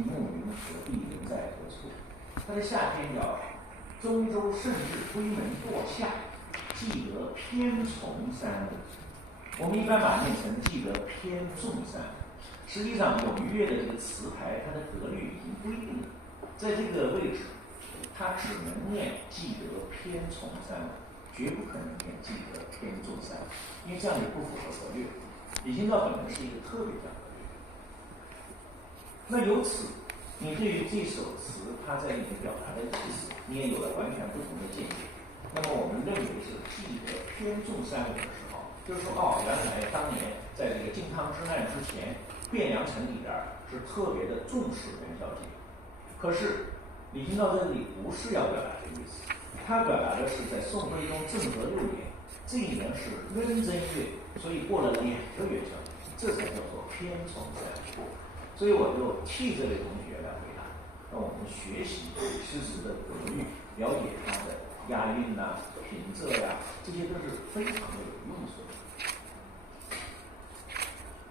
今暮云何地，人在何处？它的下篇叫中州甚至推门堕下，既得偏从三位。我们一般把它念成既得偏重三位。实际上，咏乐的这个词牌，它的格律已经规定了，在这个位置，它只能念既得偏从三位，绝不可能念既得偏重三位，因为这样也不符合格律。李清照本人是一个特别讲格律。那由此，你对于这首词它在里面表达的意思，你也有了完全不同的见解。那么我们认为是既得偏重三位的时候，就是说原来当年在这个靖康之难之前，汴梁城里边是特别的重视元宵节。可是李清照这里不是要表达这个意思，他表达的是在宋徽宗政和6年，这一年是壬正月，所以过了2个元宵，这才叫做偏从三位。所以我就替这位同学来回答，让我们学习诗词的格律，了解它的押韵呐、平仄呀，这些都是非常的有用处的。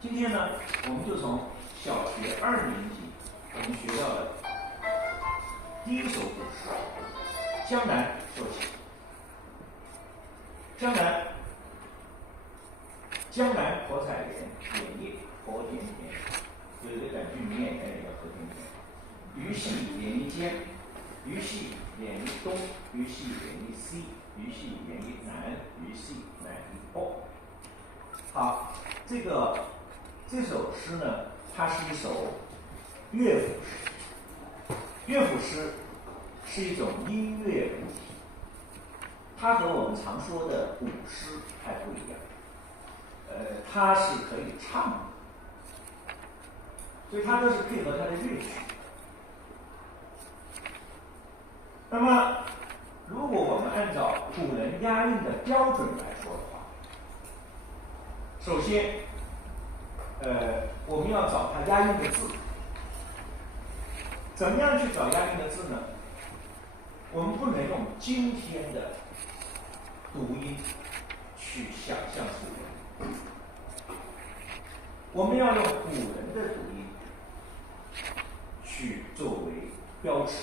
今天呢，我们就从小学2年级我们学到的第一首古诗《江南》说起。江南，江南可采莲，莲叶何田田。有一个短句名言也叫何田田。鱼戏莲于间，鱼戏莲于东，鱼戏莲于西，鱼戏莲于南，鱼戏南于北。好，这首诗呢，它是一首乐府诗。乐府诗是一种音乐物体，它和我们常说的古诗还不一样。它是可以唱的，所以它都是配合它的乐曲。那么，如果我们按照古人押韵的标准来说的话，首先，我们要找它押韵的字。怎么样去找押韵的字呢？我们不能用今天的读音去想象出来，我们要用古人的读音去作为标尺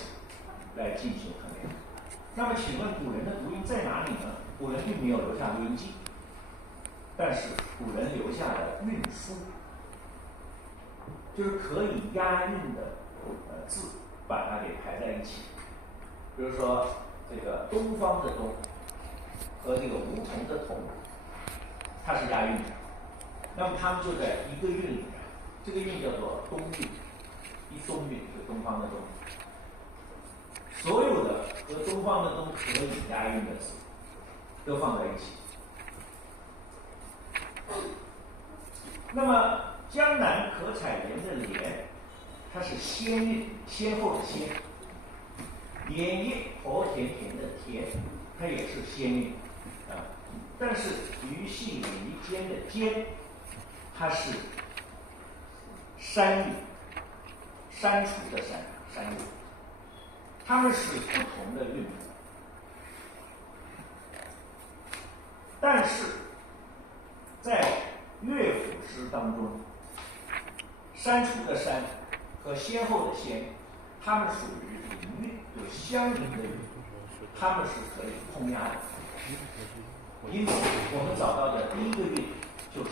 来进行衡量。那么请问古人的读音在哪里呢？古人并没有留下录音机，但是古人留下了韵书，就是可以押韵的字，把它给排在一起。比如说这个东方的东和这个梧桐的桐，它是押韵的，那么它们就在一个韵里面，这个韵叫做东韵，一东韵是东方的东。所有的和东方的东可以押韵的字都放在一起。那么江南可采莲的莲，它是先韵，先后的先。莲叶何田田的田，它也是先韵啊。但是鱼戏莲于间的间，它是山韵，删除的删，山韵。它们是不同的韵母，但是在乐府诗当中，删除的删和先后的先，它们属于邻韵，有相邻的韵，它们是可以通押的。因此，我们找到的第一个韵就是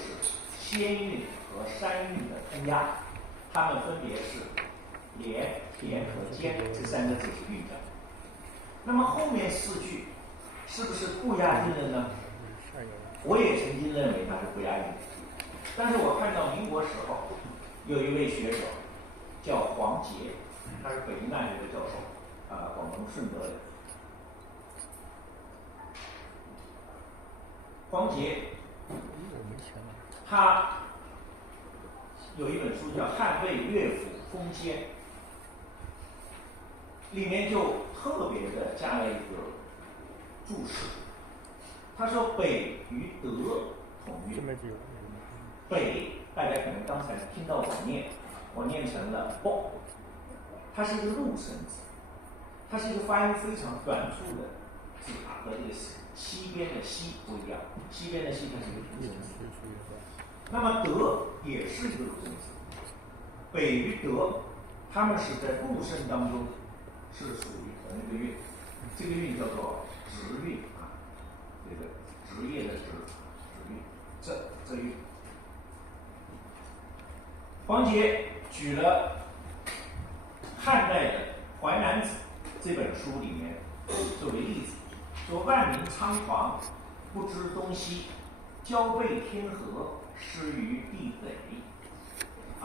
先韵和山韵的通押，它们分别是莲、田和间这3个字是韵的。那么后面4句是不是不押韵的呢？我也曾经认为它是不押韵的，但是我看到民国时候有一位学者叫黄杰，他是北京大学的教授，广东顺德的。黄杰，他有一本书叫《汉魏乐府风间》，里面就特别的加了一个注释。他说北与德同韵。北大家可能刚才听到我念成了啵，它是一个入声字，它是一个发音非常短促的字，和这个西边的西不一样，西边的西它是一个平声字。那么德也是一个入声字，北与德它们是在入声当中是属于同一个韵，这个韵叫做直韵啊，这个职业的直韵，这韵。黄杰举了汉代的《淮南子》这本书里面作为例子，说万民仓皇，不知东西，交背天河，失于地北。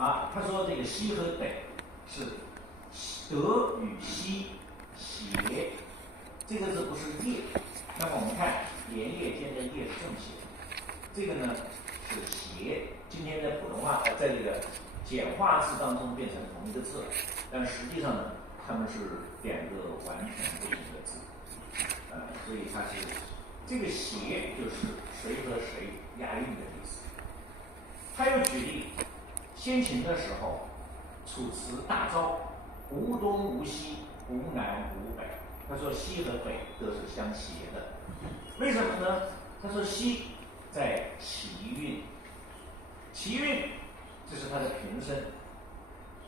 啊，他说这个西和北是德与西邪，这个字不是业。那么我们看连叶间的叶是正写，这个呢是邪。今天在普通话在这个简化字当中变成同一个字，但实际上呢，它们是两个完全不同的字。所以它是这个邪就是谁和谁押韵的意思。他又举例，先秦的时候，楚辞大招，无东无西，无南无北。他说西和北都是相协的，为什么呢？他说西在齐韵，齐韵这是它的平声，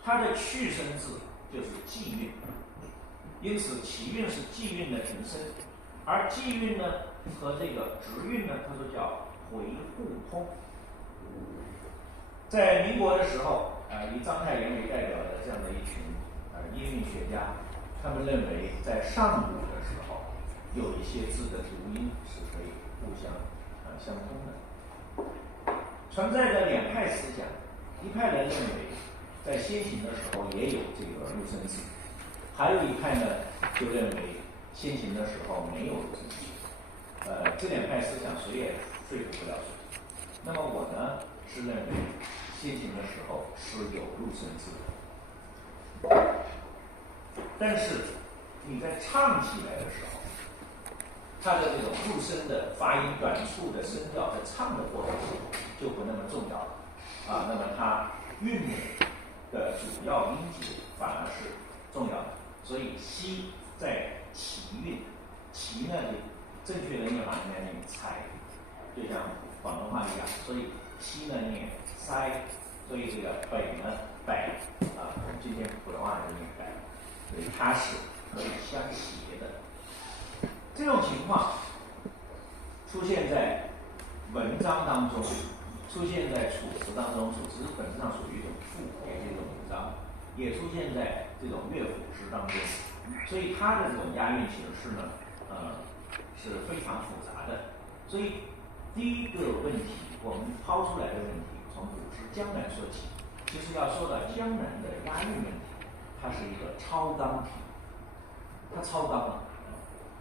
它的去声字就是季韵，因此齐韵是季韵的平声，而季韵呢和这个直韵呢，他说叫回互通。在民国的时候，以章太炎为代表的这样的一群音韵学家，他们认为在上古的时候，有一些字的读音是可以互相相通的。存在着两派思想，一派人认为在先秦的时候也有这个入声字，还有一派呢就认为先秦的时候没有入声字。这两派思想谁也说服不了谁。那么我呢是认为先秦的时候是有入声字的，但是你在唱起来的时候，它的这种入声的发音短促的声调在唱的过程中就不那么重要了啊。那么它韵母的主要音节反而是重要的，所以西在齐韵，齐呢正确的念法应该念才，就像广东话一样，所以西呢念塞，所以这个北呢北我们今天普通话也念北，所以它是可以相协的。这种情况出现在文章当中，出现在楚辞当中，楚辞本质上属于一种赋，也是一种文章，也出现在这种乐府诗当中，所以它的这种押韵形式呢，是非常复杂的。所以第一个问题，我们抛出来的问题，从古诗江南说起。其实要说到江南的押韵问题，它是一个超纲题，它超纲了。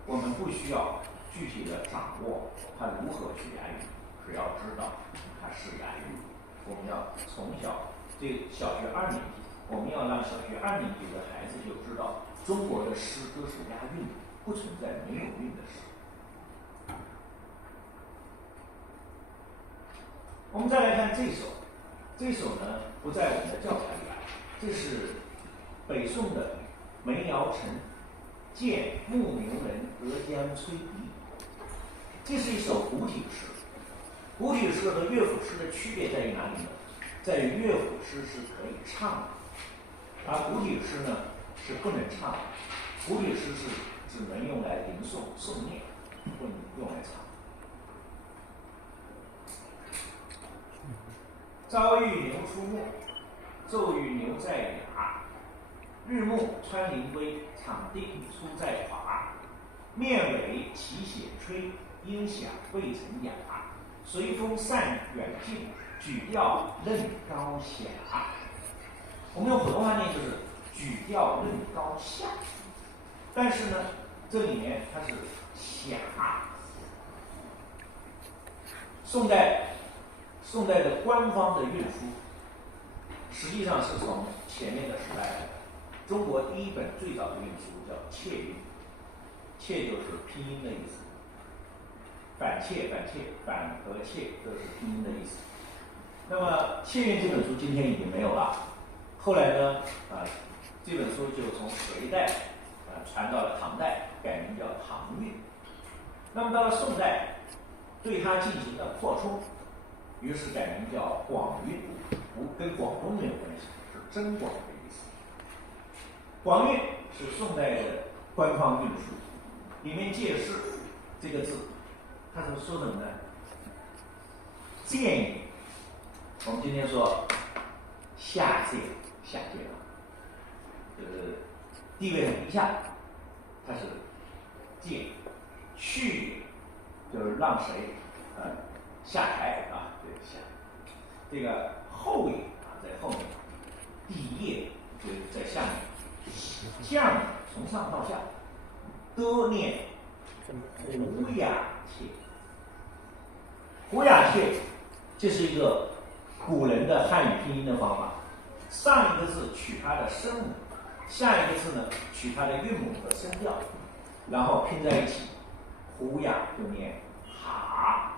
我们不需要具体的掌握它如何去押韵，只要知道它是押韵。我们要从小，这小学2年级，我们要让小学2年级的孩子就知道，中国的诗歌是押韵的，不存在没有韵的诗。我们再来看这首，这首呢不在我们的教材里来，这是北宋的梅尧臣《见牧牛人隔江吹笛》，这是一首古体诗。古体诗和乐府诗的区别在于哪里呢？在于乐府诗是可以唱的，而古体诗呢是不能唱的。古体诗是只能用来吟诵、诵念，不能用来唱。朝遇牛出没，昼遇牛在雅。日暮穿林归，场定出在华。面尾齐血吹，音响未曾哑。随风散远近，举调任高下。我们用普通话念就是举调任高下，但是呢，这里面它是下。宋代的官方的韵书，实际上是从前面的时代来的。中国第一本最早的韵书叫切韵，切就是拼音的意思，反切、反和切都是拼音的意思。那么切韵这本书今天已经没有了，后来呢，这本书就从隋代传到了唐代，改名叫唐韵。那么到了宋代，对它进行了扩充，于是改名叫广韵，跟广东没有关系，是真广的意思。广韵是宋代的官方韵书，里面借释这个字，它是说什么呢？见也，我们今天说下贱，下贱啊，就是地位很低下，它是贱。去就是让谁下台啊，对下。这个后也啊在后面，地业就是在下面。降从上到下，都念胡雅切。胡雅切，这是一个古人的汉语拼音的方法。上一个字取它的声母，下一个字呢取它的韵母和声调，然后拼在一起。胡雅就念哈。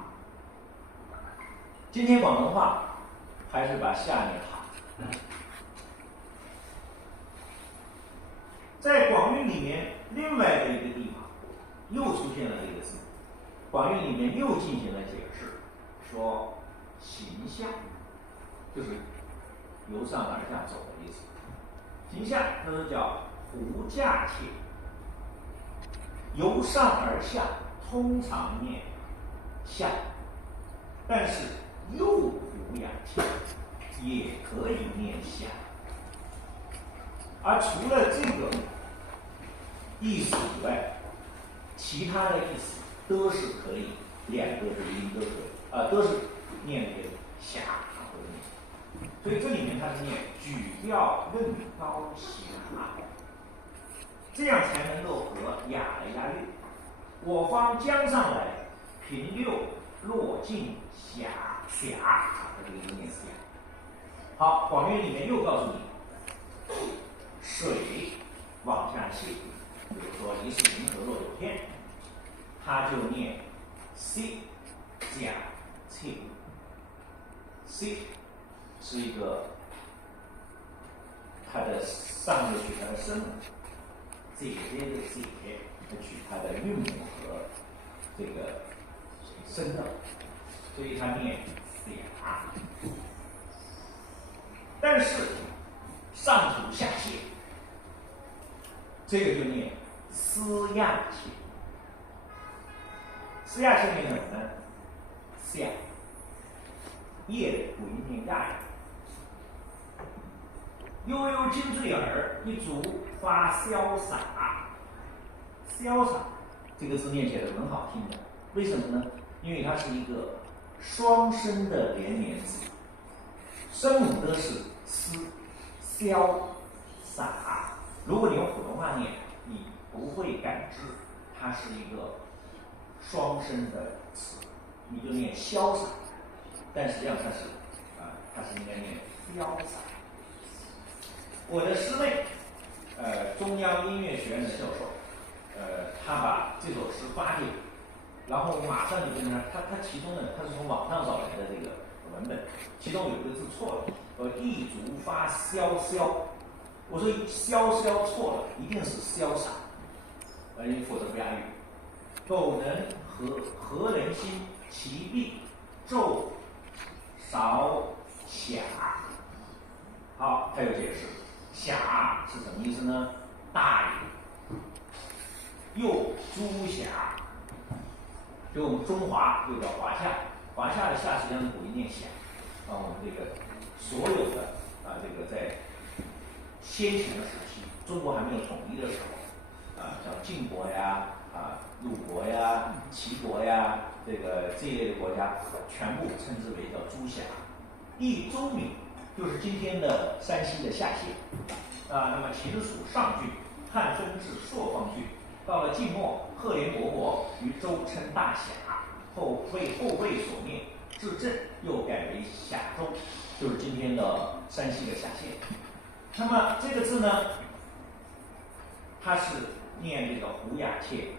今天广东话还是把下念哈。在广韵里面，另外的一个地方又出现了这个字，广韵里面又进行了解释，说行下，就是由上而下走的意思。行下，它是叫胡驾切，由上而下，通常念下，但是右胡雅切也可以念下。而除了这个意思以外，其他的意思都是可以，两个读音都可以，都是念这个下或者念。所以这里面它是念举调论高下，这样才能够和雅的押韵。我方将上来，平六落尽下，这个音念下。好，广韵里面又告诉你，水往下泻，比如说疑是银河落九天，他就念 c 甲切 c 是一个它的上面取它的声母，姐姐的姐取它的韵母和这个声调，所以它念甲。但是上吐下泻，这个就念思亚切。思亚切念什么呢？下，叶的古音念亚。悠悠金坠耳，一足发潇洒。潇洒这个字念起来是很好听的，为什么呢？因为它是一个双声的连绵字，声母都是思、潇洒。如果你用普通话念，你不会感知它是一个双声的词，你就念潇洒，但实际上它是应该念潇洒。我的师妹，中央音乐学院的教授，他把这首诗发给我，然后马上就跟他其中呢，他是从网上找来的这个文本，其中有一个字错了，一足发潇潇，我说潇潇错了，一定是潇洒，否则不押韵。苟能何人心，其必骤少遐。好，他有解释。遐是什么意思呢？大也，又朱霞，就我们中华又叫华夏，华夏的夏实际上是古音念夏。我们这个所有的这个在先秦的时期，中国还没有统一的时候，像晋国呀、鲁国呀、齐国呀，这一类的国家，全部称之为叫朱夏。一周闽就是今天的山西的下县，那么秦属上郡，汉分至朔方郡，到了晋末，赫连勃勃于周称大夏，后为后魏所灭，至郑又改为夏州，就是今天的山西的下县。那么这个字呢，它是念这个胡雅切，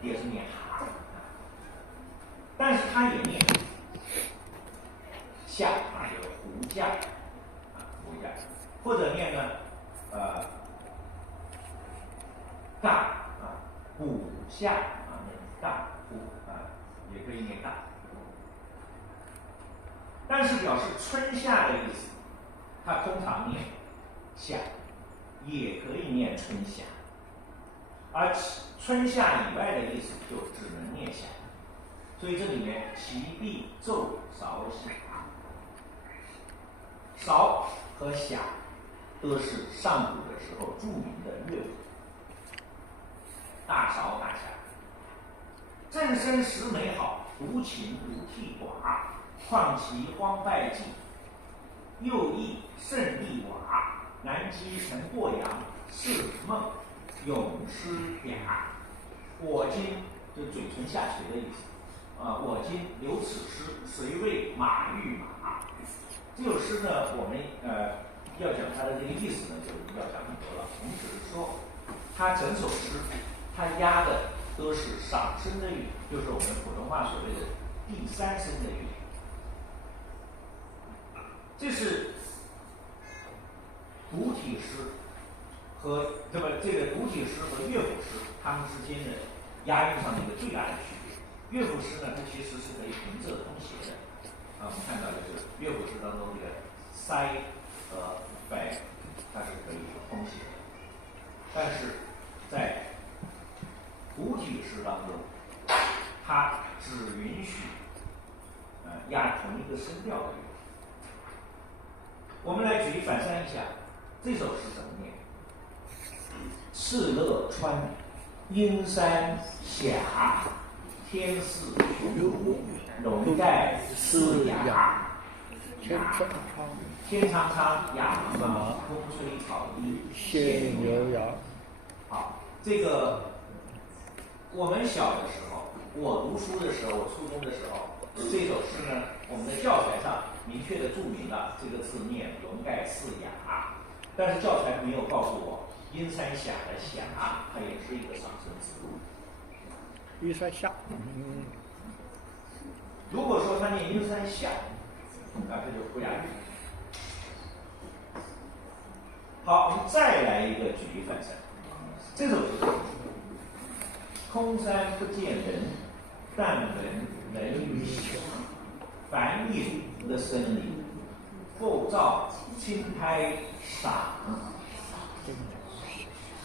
也是念哈，但是它也念夏有胡驾。或者念呢，大古夏念大古也可以念大，但是表示春夏的意思，它通常念夏。也可以念春夏，而春夏以外的意思就只能念夏。所以这里面其必奏韶夏，韶和夏都是上古的时候著名的乐府，大韶大夏。正生时美好，独情如替寡，况其荒败尽，又忆胜利瓦，南击陈过阳，是梦咏诗雅。我今就嘴唇下垂的意思。我今留此诗，谁为马御马？这首诗呢，我们要讲它的这个意思呢，就要讲很多了。我们只是说，它整首诗，它押的都是赏声的韵，就是我们普通话所谓的第三声的韵。这是独体诗和这个独体诗和乐府诗它们之间的押韵上的一个最大的区别。乐府诗呢，它其实是可以平仄通谐的。我们看到就是乐府诗当中这个塞和北，它是可以通谐的。但是在独体诗当中，它只允许押同一个声调的乐。我们来举一反三一下，这首诗怎么念？敕勒川，阴山峡，天似穹，笼盖四崖。天苍苍，野茫茫，风吹草低见牛羊。好，这个我们小的时候，我读书的时候，我初中的时候，这首诗呢，我们的教材上明确的注明了这个字念笼盖四崖，但是教材没有告诉我阴山峡的峡，它也是一个上声字。阴山下。如果说它念阴山下，这就不押韵。好，我们再来一个举一反三。这首诗，空山不见人，但闻人语响。繁影的森林，复照青苔赏。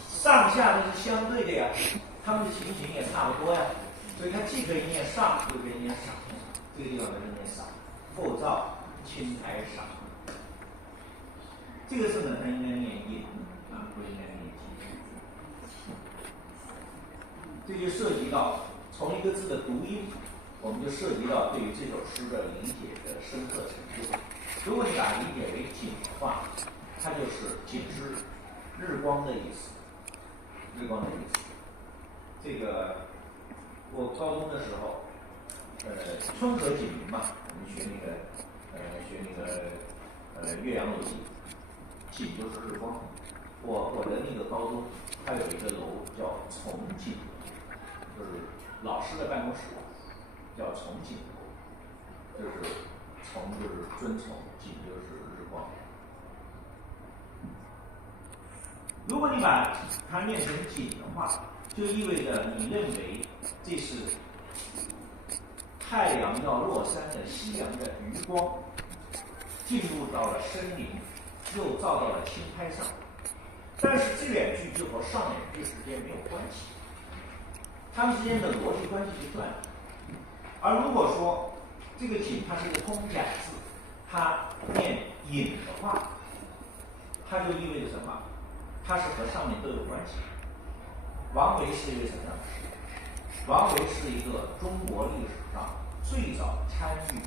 上下都是相对的呀，它们的情形也差不多呀，所以它既可以念上，又可以念赏。这个地方呢是念赏，复照青苔赏。这个字呢，它应该念引不应该念记。这就涉及到从一个字的读音，我们就涉及到对于这首诗的理解的深刻程度。如果你把它理解为景的话，它就是景是日光的意思，日光的意思。这个我高中的时候，春和景明嘛，我们学岳阳楼记，景就是日光。我的那个高中，它有一个楼叫崇景，就是老师的办公室，叫崇景楼，就是崇就是尊崇，景就是日光。如果你把它念成景的话，就意味着你认为这是太阳要落山的夕阳的余光进入到了森林，又照到了青苔上。但是这两句就和上两句之间没有关系，它们之间的逻辑关系就断了。而如果说这个景它是一个通假字，它念引的话，它就意味着什么？它是和上面都有关系。王维是一个什么样的诗？王维是一个中国历史上最早参与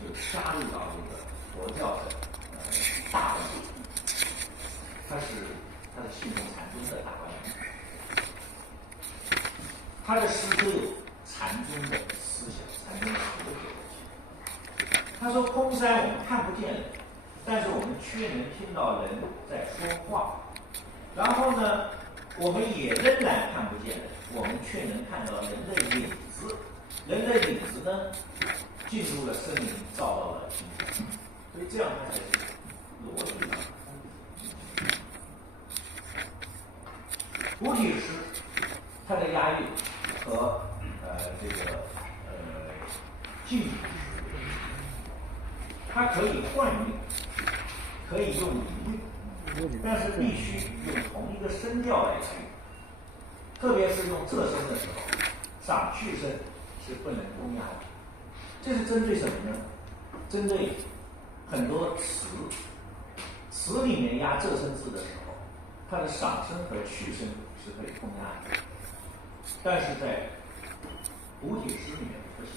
就加入到这个佛教的大观点，他是信奉禅宗的大观点，他的诗都有禅宗的思想，禅宗的哲学。他说：“空山我们看不见人，但是我们却能听到人在说话。然后呢，我们也仍然看不见人，我们却能看到人的影子。人的影子呢，进入了森林，照到了青苔。所以这样它才是逻辑上。古体诗它的押韵和近体诗，它可以换韵，可以用隐韵，但是必须用同一个声调来押韵，特别是用仄声的时候，上去声是不能通押的。这是针对什么呢？针对很多词里面押仄声字的时候，它的上声和去声是可以通押的，但是在古体诗里面不行。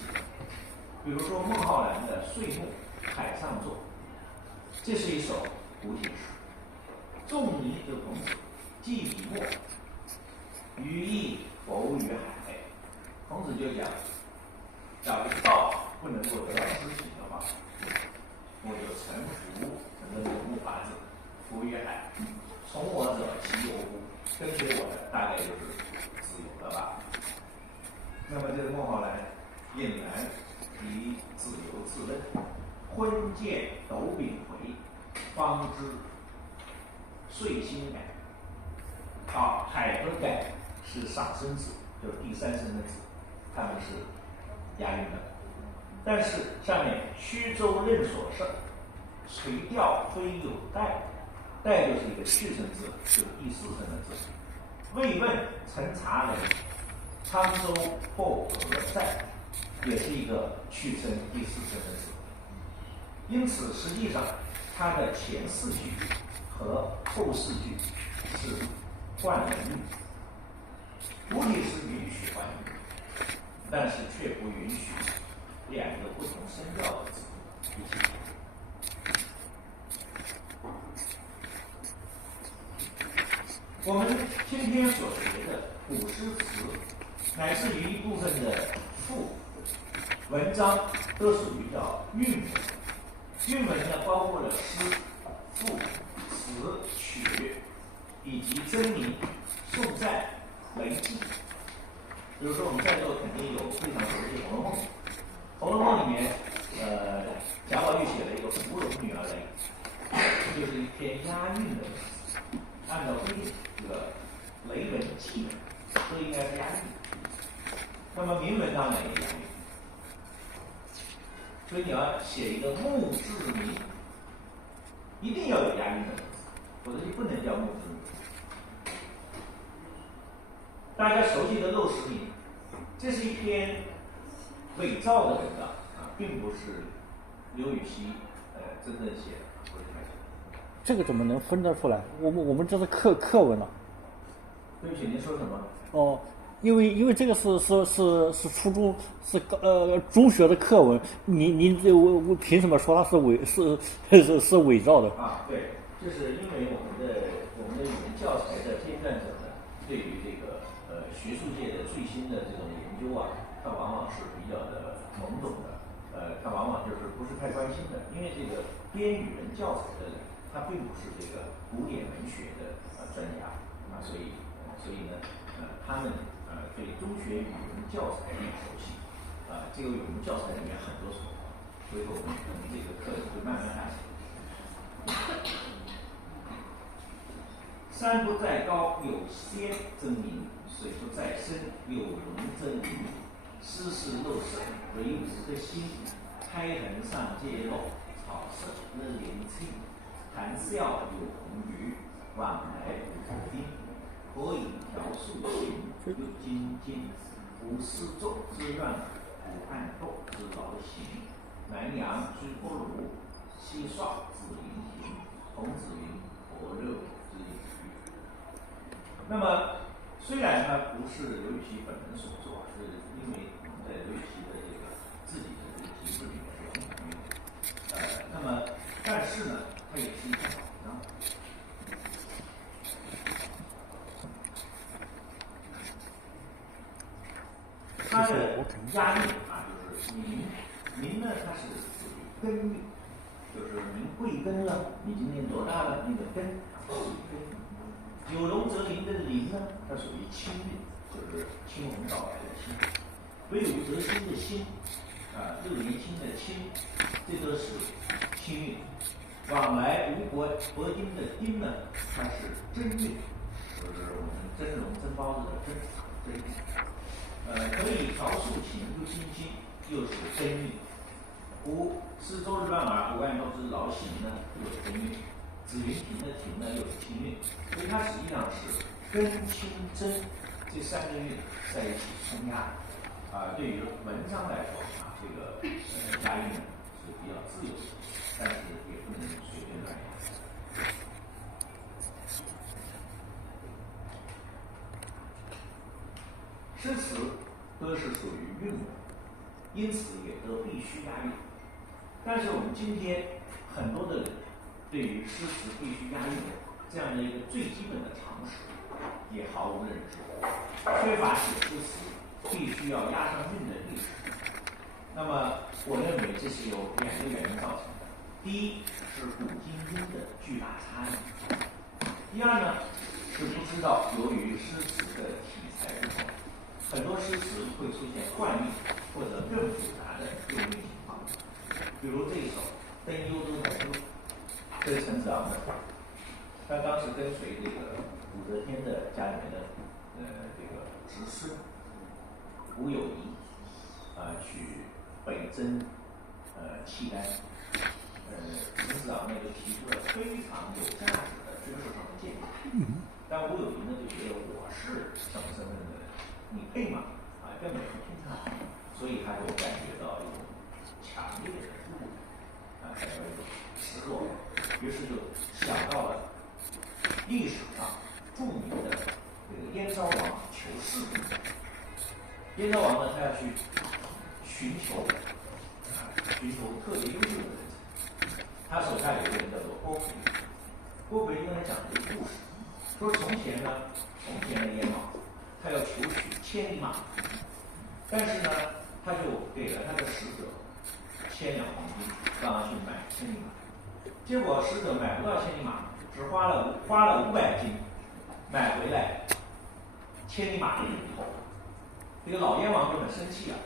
比如说孟浩然的《岁暮海上作》，这是一首古体诗。仲尼的孔子既以墨，语意浮于海。孔子就讲，假如道不能够得到知己的话，我就臣服那个木筏子，浮于海。从我者其由乎？跟随我的大概就是自由了吧。那么这个孟浩然俨然以自由自任，昏见斗柄回，方知岁心改。好，海和改是上声字，就是第三声的字，它们是押韵的。但是下面曲州任所胜，垂钓非有带，带就是一个去声字，就是第四声的字。未问陈茶人，沧州或何在，也是一个去声第四声的字。因此实际上它的前四句和后四句是换了韵。古体诗允许换韵，但是却不允许两个不同声调的字一起。我们今天所学的古诗词，乃至于一部分的赋文章，都属于叫韵文。韵文呢，包括了诗、赋、词、曲，以及真名、颂赞、为记。比如说，我们在座肯定有非常熟悉《红楼梦》。《红楼梦》里面，贾宝玉写了一个《芙蓉女儿泪》，就是一篇押韵的文字。按照规定，这个雷文、祭文都应该是押韵。那么铭文当然也押韵。所以你要写一个墓志铭，一定要有押韵的文字，否则就不能叫墓志铭。大家熟悉的《陋室铭》，这是一篇伪造的文章啊，并不是刘禹锡真正写的，不是他写的。这个怎么能分得出来？我们这是课文了。对不起，您说什么？哦，因为这个是初中中学的课文，您这我凭什么说它是伪造的？啊，对，就是因为我们的语文教材的编撰者呢，对于这个学术界的最新的这种研究啊，它往往是比较的懵懂的，它往往就是不是太关心的，因为这个编语文教材的人，他并不是这个古典文学的专家啊，所以呢，他们对中学语文教材很熟悉啊，这个语文教材里面很多错，所以说我们这个课程会慢慢下去。山不在高，有仙则名；水不在深，有龙则灵。斯是陋室，惟吾德馨。开痕上阶漏，草色惹帘青。谈笑有鸿鹄，往来无白丁。何以调素琴，又精进？无丝奏之乱耳，无暗斗之劳形。南阳之不如，西刷之临庭。孔子云：伯乐之有余。那么，虽然它不是刘禹锡本人所作，是因为我们在刘禹锡的这个自己的这个题字里面是用的，那么，但是呢，它也是一种宝藏。它的押韵啊，就是民呢，它是属于根韵，就是您贵庚了，你今年多大了？那个庚属于庚。有龙则灵的灵呢，它属于清韵，就是青红皂白的青。惟吾德馨的馨啊，又年轻的轻，这都是清韵。往来无伯丁的丁呢，它是真韵，就是我们蒸笼蒸包子的蒸韵。可以调素琴，又精心，又是真韵。无丝周日乱耳，无暗斗之劳形呢，又是真韵。子云亭的亭呢又是清韵，所以它实际上是根、清、真这三个韵在一起冲压。对于文章来说这个押韵呢是比较自由的，但是也不能随便乱押。诗词都是属于韵文，因此也都必须押韵。但是我们今天很多的人对于诗词必须押韵这样的一个最基本的常识也毫无认知，缺乏写诗词必须要押上韵的历史。那么我认为这是由两个原因造成的。第一是古今音的巨大差异，第二呢是不知道由于诗词的题材不同，很多诗词会出现换韵或者更复杂的用韵情况。比如这一首《登幽州台歌》，这是陈子昂的，他当时跟随这个武则天的家里面的这个侄孙吴有仪去北征契丹，陈子昂呢就提出了非常有价值的军事上的建议，但吴有仪呢就觉得我是什么身份的人，你配吗？根本不听他，所以他就感觉到一种强烈的不满，感到一种失落，于是就想到了历史上著名的这个燕昭王求士。燕昭王呢，他要去寻求特别优秀的人才，他手下有一个人叫做郭培。郭培跟他讲了一个故事，说从前的燕王，他要求取千里马，但是呢，他就给了他的使者1,000两黄金，让他去买千里马。结果使者买不到千里马，只花了500斤买回来千里马的骨头。这个老燕王就很生气了，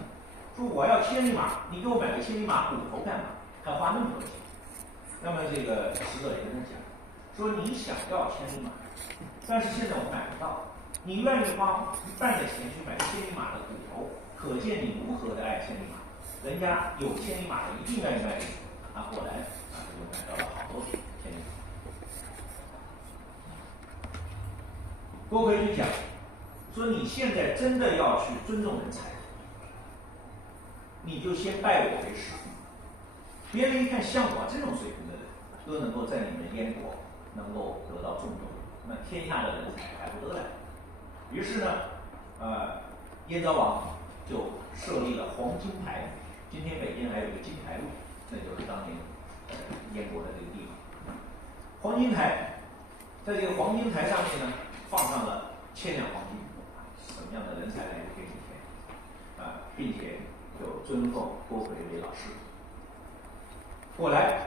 说我要千里马，你给我买个千里马骨头干嘛？还花那么多钱？那么这个使者也跟他讲，说你想要千里马，但是现在我买不到，你愿意花1半的钱去买千里马的骨头，可见你如何的爱千里马。人家有千里马的一定愿意卖给你。果然他就买到了好多千里马。郭培就讲说，你现在真的要去尊重人才，你就先拜我为师。别人一看像我这种水平的人都能够在你们燕国能够得到重用，那天下的人才还不得了。于是呢，燕昭王就设立了黄金台。今天北京还有一个金台路，那就是当年燕国的这个地方。黄金台，在这个黄金台上面呢，放上了1,000两黄金，什么样的人才来给你钱并且就尊奉郭培为老师。后来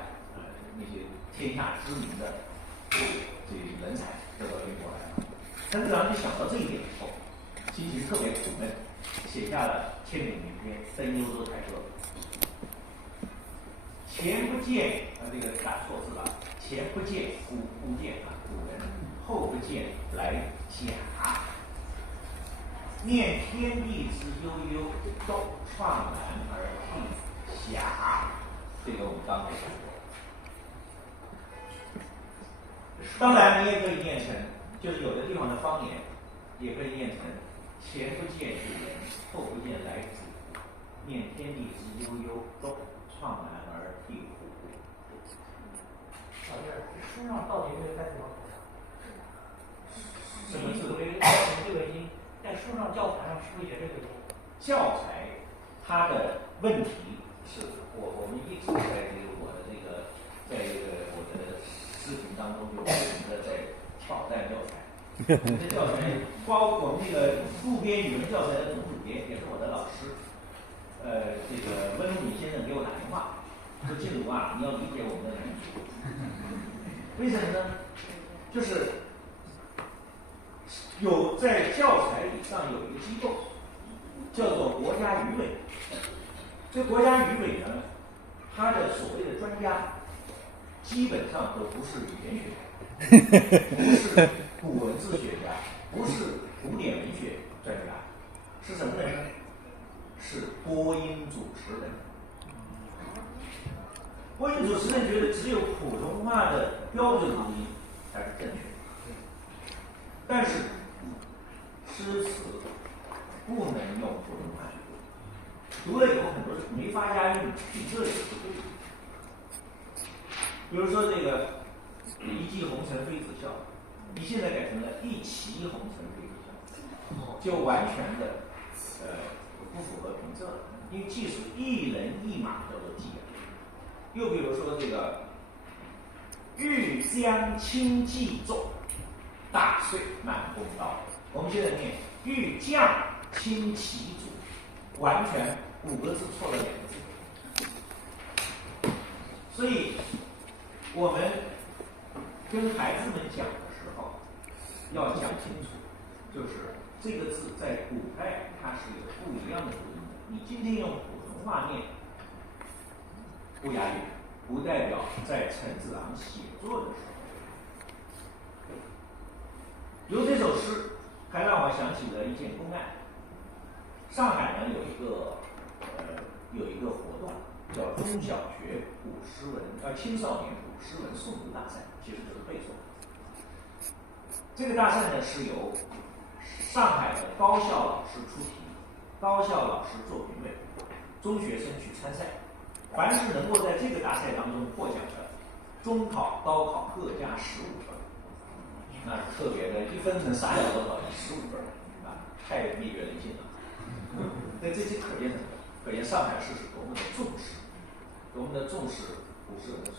那些天下知名的这些人才都到英国来了。陈子昂就想到这一点以后，心情特别苦闷，写下了千古名篇《登幽州台歌》。前不见这个打错字了，前不见古见古人，后不见来甲。念天地之悠悠，都怆然而涕下。这个我们刚才讲过。当然，你也可以念成，就是有的地方的方言，也可以念成前不见古人，后不见来子。念天地之悠悠，都怆然而涕乎。老弟，书上到底没有带什么？什么字？这个音，在书上教材上是不是也这个音？教材它的问题是我们一直在我的我的视频当中就不停的在挑战教材。这教材包括我们那个路边语文教材的总主编也是我的老师，这个温如敏先生给我打电话说：“金鲁你要理解我们的难题。”为什么呢？就是在教材以上有一个机构，叫做国家语委。这国家语委呢，它的所谓的专家，基本上都不是语言学家，不是古文字学家，不是古典文学专家，是什么人呢？是播音主持人。播音主持人觉得只有普通话的标准但是诗词不能用普通话去读，读了以后很多没法押韵，你这也是不对的。比如说这个一骑红尘妃子笑，你现在改成了一骑红尘妃子笑，就完全的不符合平仄了。因为既是一人一马叫做骑，又比如说这个欲将轻骑重，大岁慢弓刀。我们现在念欲将轻骑重，完全5个字错了2个字。所以我们跟孩子们讲的时候要讲清楚，就是这个字在古代它是有不一样的读音的。你今天用普通话念不押韵，不代表在陈子昂写作的时候。由这首诗还让我想起了一件公案。上海呢有一个活动叫中小学古诗文青少年古诗文诵读大赛，其实就是背诵。这个大赛呢是由上海的高校老师出题，高校老师做评委，中学生去参赛。凡是能够在这个大赛当中获奖的，中考、高考各加15分，那特别的1分能杀掉多少？15分啊，太灭绝人性了。那这可见什么？可见上海市是多么的重视，多么的重视古诗文的诵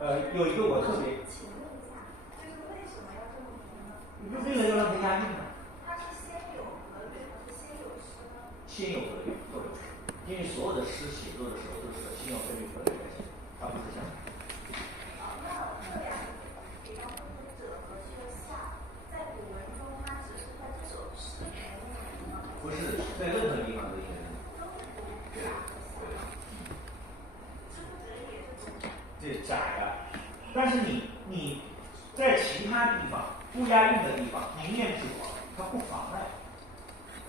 读。有一个我特别，请问一下，就是为什么要这么读呢？为了要让它押韵嘛。它是先有和韵还是先有诗呢？先有和韵都有诗，因为所有的诗写作的时候都是先有和韵和韵来写，而不是相反。那这两个比方说这个者和这个下，在古文中它只是在这首诗里面用的吗？不是，在任何地方都应该用。都是读对下对。知不知也是读。这假的，但是你在其他地方不押韵的地方，你念者它不妨碍。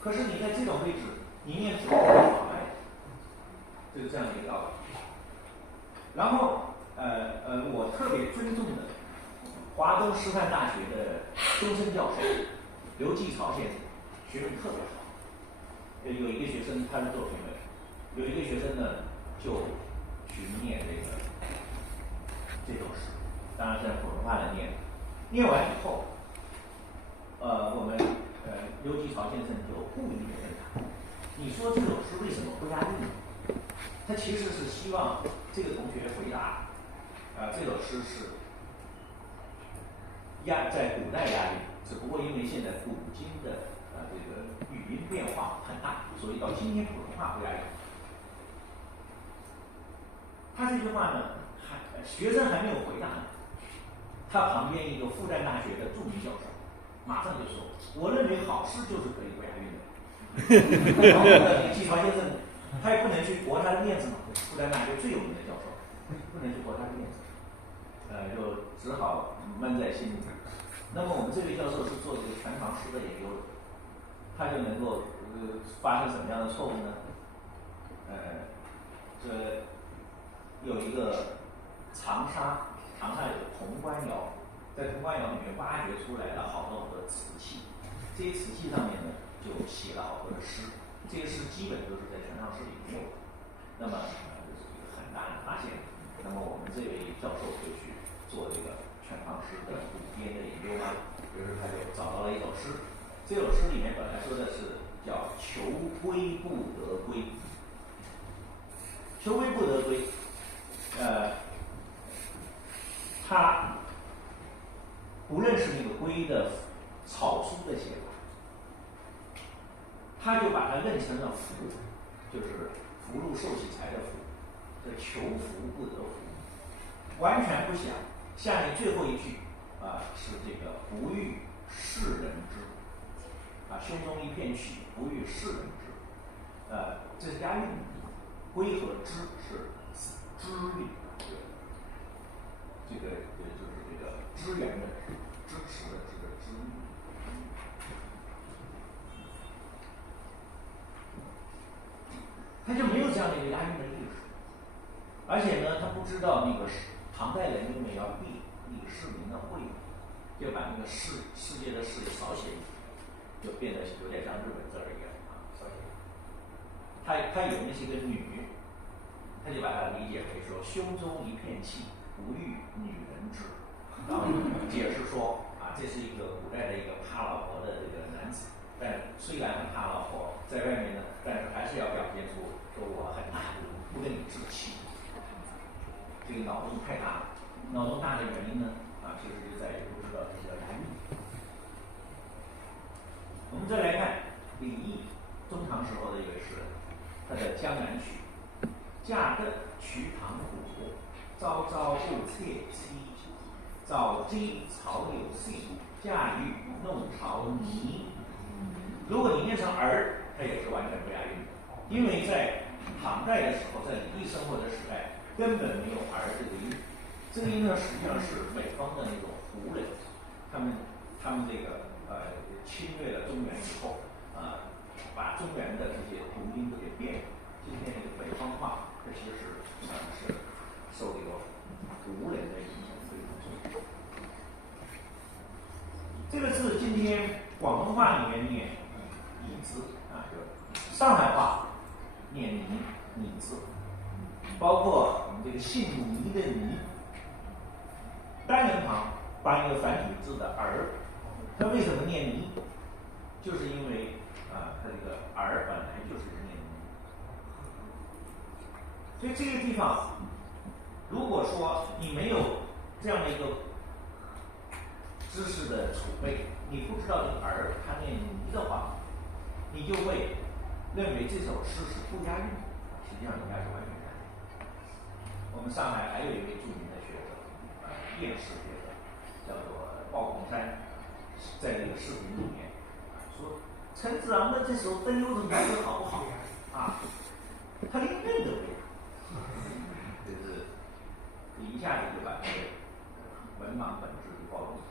可是你在这种位置，你念者不妨碍，就是这样一个道理。然后我特别尊重的华东师范大学的终身教授刘继朝先生，学问特别好。有一个学生他是做评委，有一个学生呢就去念这首诗，当然是用普通话来念。念完以后，我们刘继朝先生就故意的问他：“你说这首诗为什么不押韵呢？”他其实是希望这个同学回答，这首诗是在古代押韵，只不过因为现在古今的这个语音变化很大，所以到今天普通话不押韵。他这句话呢，学生还没有回答呢，他旁边一个复旦大学的著名教授马上就说：“我认为好诗就是可以不押韵的。”然后呢，季朝先生他也不能去驳他的面子嘛，复旦大学最有名的教授，不能去驳他的面子，就只好闷在心里。那么我们这位教授是做这个全唐诗的研究的，他就能够发生什么样的错误呢？这有一个长沙有潼关窑，在潼关窑里面挖掘出来了好多瓷器，这些瓷器上面呢就写了好多的诗，这些诗基本都是在全唐诗里没有的。那么这是一个很大的发现。那么我们这位教授就去做这个全唐诗的古编的研究嘛，于是他就找到了一首诗，这首诗里面本来说的是叫“求归不得归”，求归不得归，他不认识那个归的草书的写法，他就把它认成了福，就是福禄寿喜财的福，这求福不得福，完全不想。下面最后一句是这个不欲世人知，胸中一片血，不欲世人知，这是押韵的，归和知是知韵，这个就是这个支援的支持的这个支韵。他就没有这样的一个押韵的历史，而且呢，他不知道那个唐代人因为要避李世民的讳，就把那个世界的世少写一笔，就变得有点像日本字儿一样啊，少写。他有那些个女，他就把它理解为说胸中一片气，不欲女人知，然后解释说啊，这是一个古代的一个怕老婆的这个男子，但虽然很怕老婆，在外面呢，但是还是要表现出说我很大度，不跟你置气。这个脑洞太大了，脑洞大的原因呢，啊，其实就在于不知道这叫押韵。我们再来看李益，中唐时候的一位诗人，他的《江南曲》：驾登瞿塘湖，朝朝暮妾妻。早知草有性，驾驭弄潮泥。如果你念成儿，它也是完全不押韵的，因为在唐代的时候，在李益生活的时代，根本没有儿这个音。这个音呢，实际上是北方的那种胡人，他们这个侵略了中原以后，把中原的这些读音给变了。今天这个北方话，它其实是受这个胡人的影响非常重。这个字今天广东话里面念“椅子”啊，就上海话念“泥”字，包括我们这个姓倪的“倪”，单人旁帮一个繁体字的“儿”，它为什么念“倪”？就是因为它这个“儿”本来就是念“倪”，所以这个地方，如果说你没有这样的一个知识的储备，你不知道这个儿它念泥的话，你就会认为这首诗是不押韵的，实际上人家是完全押韵。我们上海还有一位著名的学者，辩士学者，叫做鲍鸿山，在这个视频里面说陈子昂的这首《灯油子读的好不好啊？他连韵都没有，就是一下子就把这个文盲本质给暴露出来。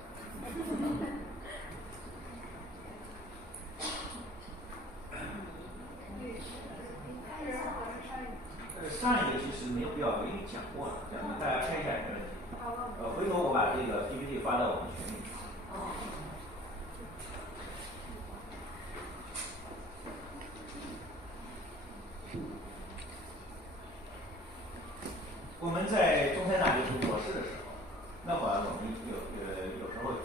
上一个其实没有必要，我已经讲过了，大家看一下没问题。回头我把这个 PPT 发到我们群里。我们在中山大学读博士的时候，那会儿我们有时候我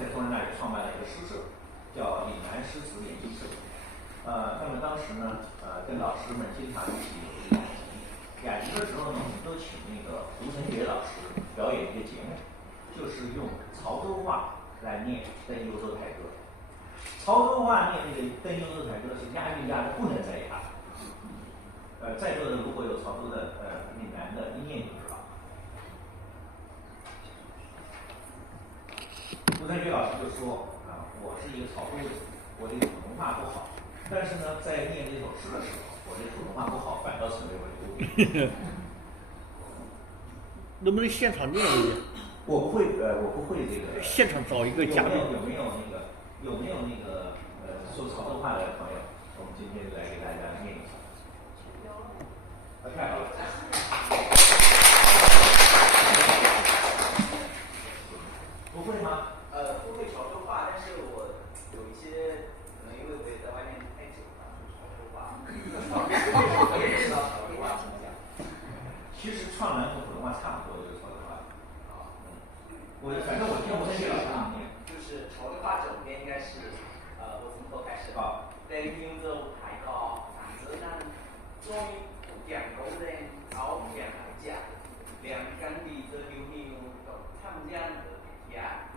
在中山大学创办了一个诗社，叫岭南诗词研习社。那么当时呢，跟老师们经常一起有雅集的时候呢，我们都请那个胡承学老师表演一个节目，就是用潮州话来念《登幽州台歌》。潮州话念那个《登幽州台歌》是押韵押的不能再押。在座的如果有潮州的闽南的，一念就知道。胡承学老师就说我是一个潮州人，我这个普通话不好。但是呢，在念这首诗的时候，我这普通话不好，反倒成为我的优点。能不能现场念一遍？我不会这个。现场找一个嘉宾。有没有那个说潮州话的朋友？我们今天来给大家念一下。太好了。不会吗？不会潮州话，但是我有一些。可能因为我也在外面太久了，潮州话，我也知道潮州话怎么讲。其实串南和普通话差不多，就是潮州话。反正我听胡承学老师念，就是潮州话整篇应该是我从头开始。好。登幽州台歌，反正呢，终于两个人熬两来讲，两江的这流流都参加的呀。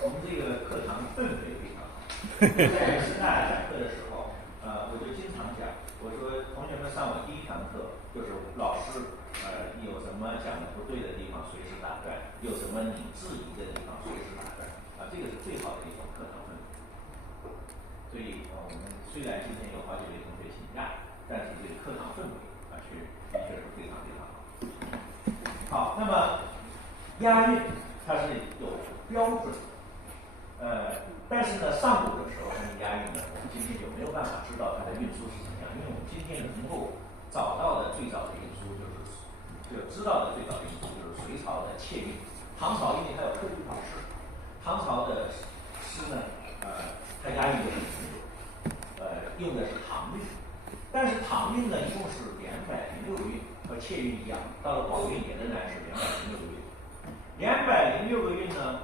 我们这个课堂氛围非常好。在师大讲课的时候，我就经常讲，我说同学们上我第一堂课，就是老师有什么讲的不对的地方，随时打断；有什么你质疑的地方，随时打断。这个是最好的一种课堂氛围。所以我们虽然今天有好几位同学请假，但是这个课堂氛围的确是非常非常好。好，那么押韵它是有标准的，但是呢，上古的时候它的押韵呢，我们今天就没有办法知道它的韵书是怎么样，因为我们今天能够找到的最早的韵书就就知道的最早的印就是隋朝的窃韵。唐朝因为它有科举考试，唐朝的诗呢，它押韵的很清楚，用的是唐韵。但是唐韵呢，一共是206个韵，和窃韵一样，到了广韵也仍然是206个韵。206个韵呢，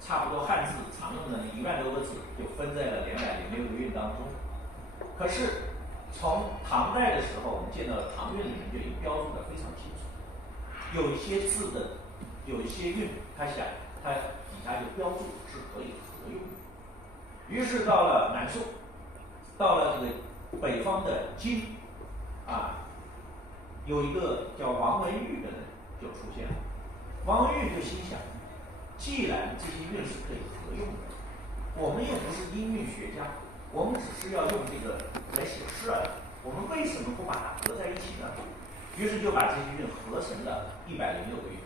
差不多汉字常用的1万多个字就分在了206个韵当中。可是从唐代的时候，我们见到唐韵里面就已经标注的非常清楚，有一些字的，有一些韵，它底下就标注是可以合用的。于是到了南宋，到了这个北方的金，有一个叫王文玉的人就出现了。王文玉就心想，既然这些韵是可以合用的，我们又不是音韵学家，我们只是要用这个来写诗而已，我们为什么不把它合在一起呢？于是就把这些韵合成了106个韵。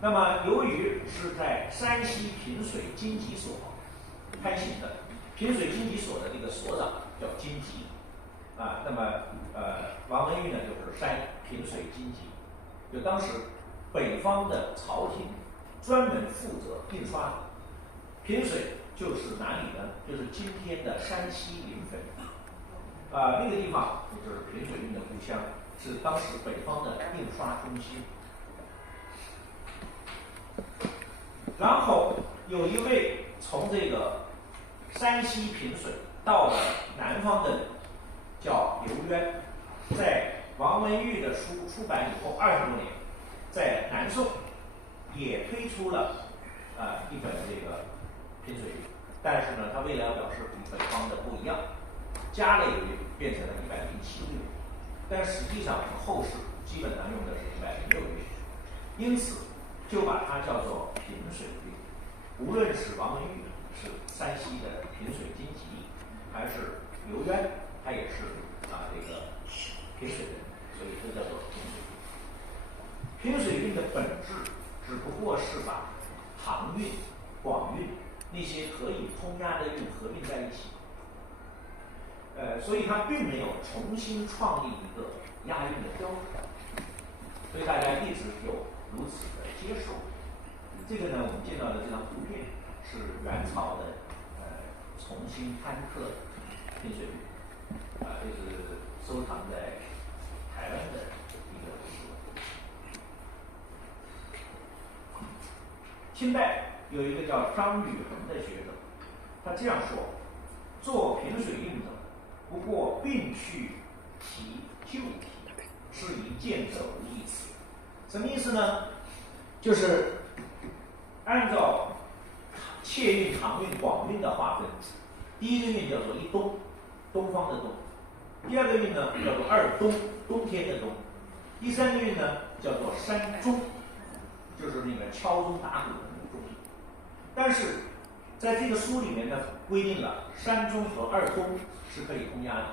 那么由于是在山西平水经籍所开行的，平水经籍所的这个所长叫金吉，那么王文玉呢就是平水经籍，就当时北方的朝廷专门负责印刷的。平水就是哪里呢？就是今天的山西临汾，那个地方就是平水韵的故乡，是当时北方的印刷中心。然后有一位从这个山西平水到了南方的人叫刘渊，在王文玉的书出版以后20多年，在南宋也推出了一本这个平水韵，但是呢，他为了要表示与北方的不一样，加了一个韵，变成了107个韵，但实际上我们后世基本上用的是106个韵，因此就把它叫做平水韵。无论是王文玉是山西的平水经籍，还是刘渊，他也是这个平水人，所以都叫做平水韵。平水韵的本质只不过是把唐韵、广韵那些可以通押的韵合并在一起，所以它并没有重新创立一个押韵的标准，所以大家一直有如此的接受。这个呢，我们见到的这张图片是元朝的重新刊刻平水韵，这是收藏在台湾的一个文物。清代有一个叫张宇恒的学者，他这样说：做平水韵者，不过并去题旧题，是以见者无一词。什么意思呢？就是按照窃韵、唐韵、广韵的划分，第一个韵叫做一冬，东方的东；第二个韵呢叫做二冬，冬天的冬；第三个韵呢叫做山中，就是那个敲钟打鼓的那个钟。但是在这个书里面呢规定了山中和二冬是可以通押的，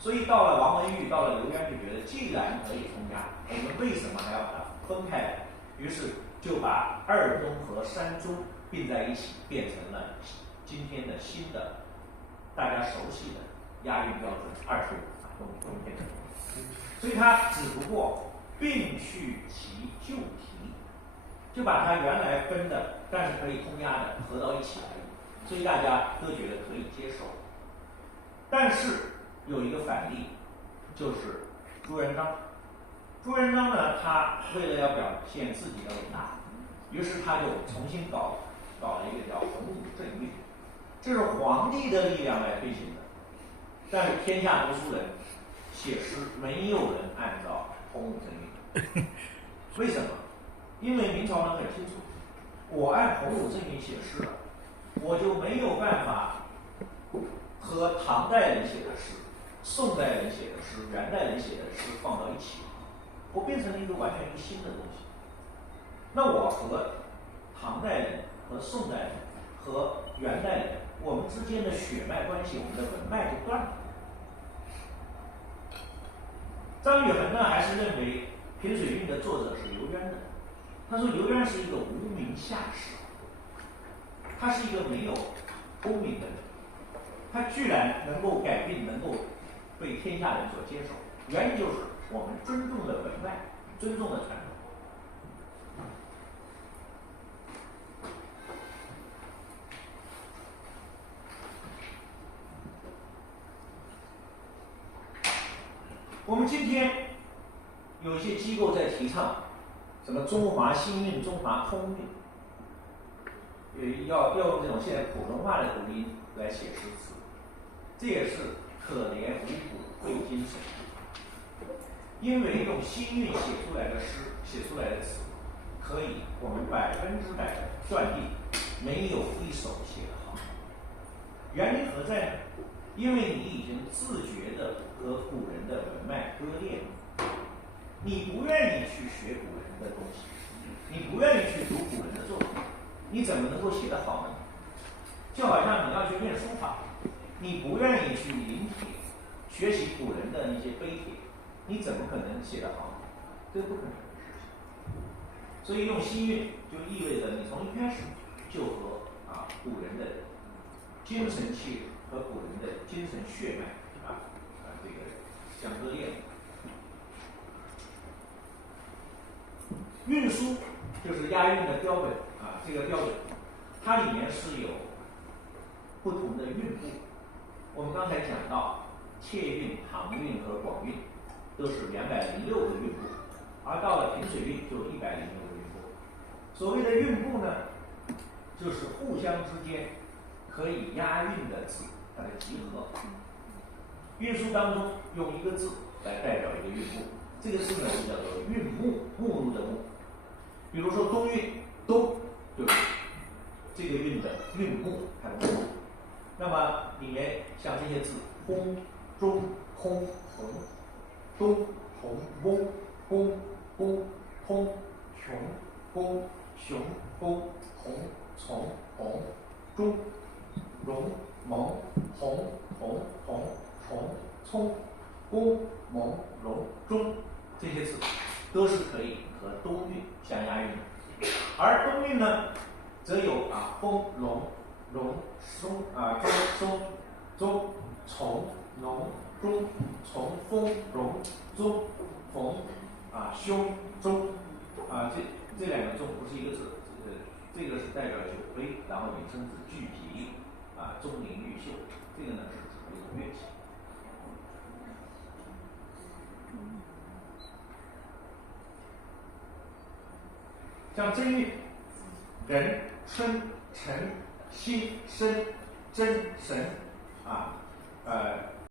所以到了王文玉，到了刘渊就觉得，既然可以通押，我们为什么还要把它分开来？于是就把二冬和山中并在一起，变成了今天的新的大家熟悉的押韵标准二冬，冬天的冬。所以它只不过并去其旧题，就把它原来分的但是可以通押的合到一起而已，所以大家都觉得可以接受。但是有一个反例，就是朱元璋。朱元璋呢，他为了要表现自己的伟大，于是他就重新搞了一个叫洪武正韵，这是皇帝的力量来推行的。但是天下读书人写诗没有人按照洪武正韵，为什么？因为明朝人很清楚，我按洪武正韵写诗了，我就没有办法和唐代人写的诗、宋代人写的诗、元代人写的诗放到一起，我变成了一个完全一个新的东西。那我和唐代人、和宋代人、和元代人，我们之间的血脉关系，我们的文脉就断了。张宇恒呢，还是认为平水韵的作者是刘渊的。他说刘渊是一个无名下士，他是一个没有功名的人，他居然能够改变，能够被天下人所接受，原因就是我们尊重的文脉，尊重的传统。我们今天有些机构在提倡什么中华新韵、中华通韵，要用这种现在普通话的读音来写诗词，这也是可怜无骨贵精神。因为用新韵写出来的诗、写出来的词，可以我们100%的断定没有一首写得好。原因何在呢？因为你已经自觉地和古人的文脉割裂了，你不愿意去学古人的东西，你不愿意去读古人的作品，你怎么能够写得好呢？就好像你要去练书法，你不愿意去临帖学习古人的那些碑帖，你怎么可能写得好？这不可能的事情。所以用新韵就意味着你从一开始就和古人的精神气质和古人的精神血脉这个相割裂了。韵书就是押韵的标本这个标本它里面是有不同的韵部。我们刚才讲到切韵、唐韵和广韵都是206个韵部，而到了平水韵就106个韵部。所谓的韵部呢，就是互相之间可以押韵的字，它的集合。韵书当中用一个字来代表一个韵部，这个字呢就叫做韵目，目录的目。比如说东韵，东就是这个韵的韵目，它的目录。那么里面像这些字，轰、中、空、红、东、红、翁、公、公、通、穷、公、雄、公、红、从、红、中、荣、蒙、红、红、红、虫、葱、公、蒙、荣、中，这些字都是可以和东韵相押韵的。而东韵呢，则有风、龙、荣、松、中、松、中、从、农、中、从、风、荣、中、逢、凶、中这两个中不是一个字，这个是代表酒杯，然后引申指聚集钟灵毓秀，这个呢是指一种乐器。像真韵，人、春、辰、辛、申、真、神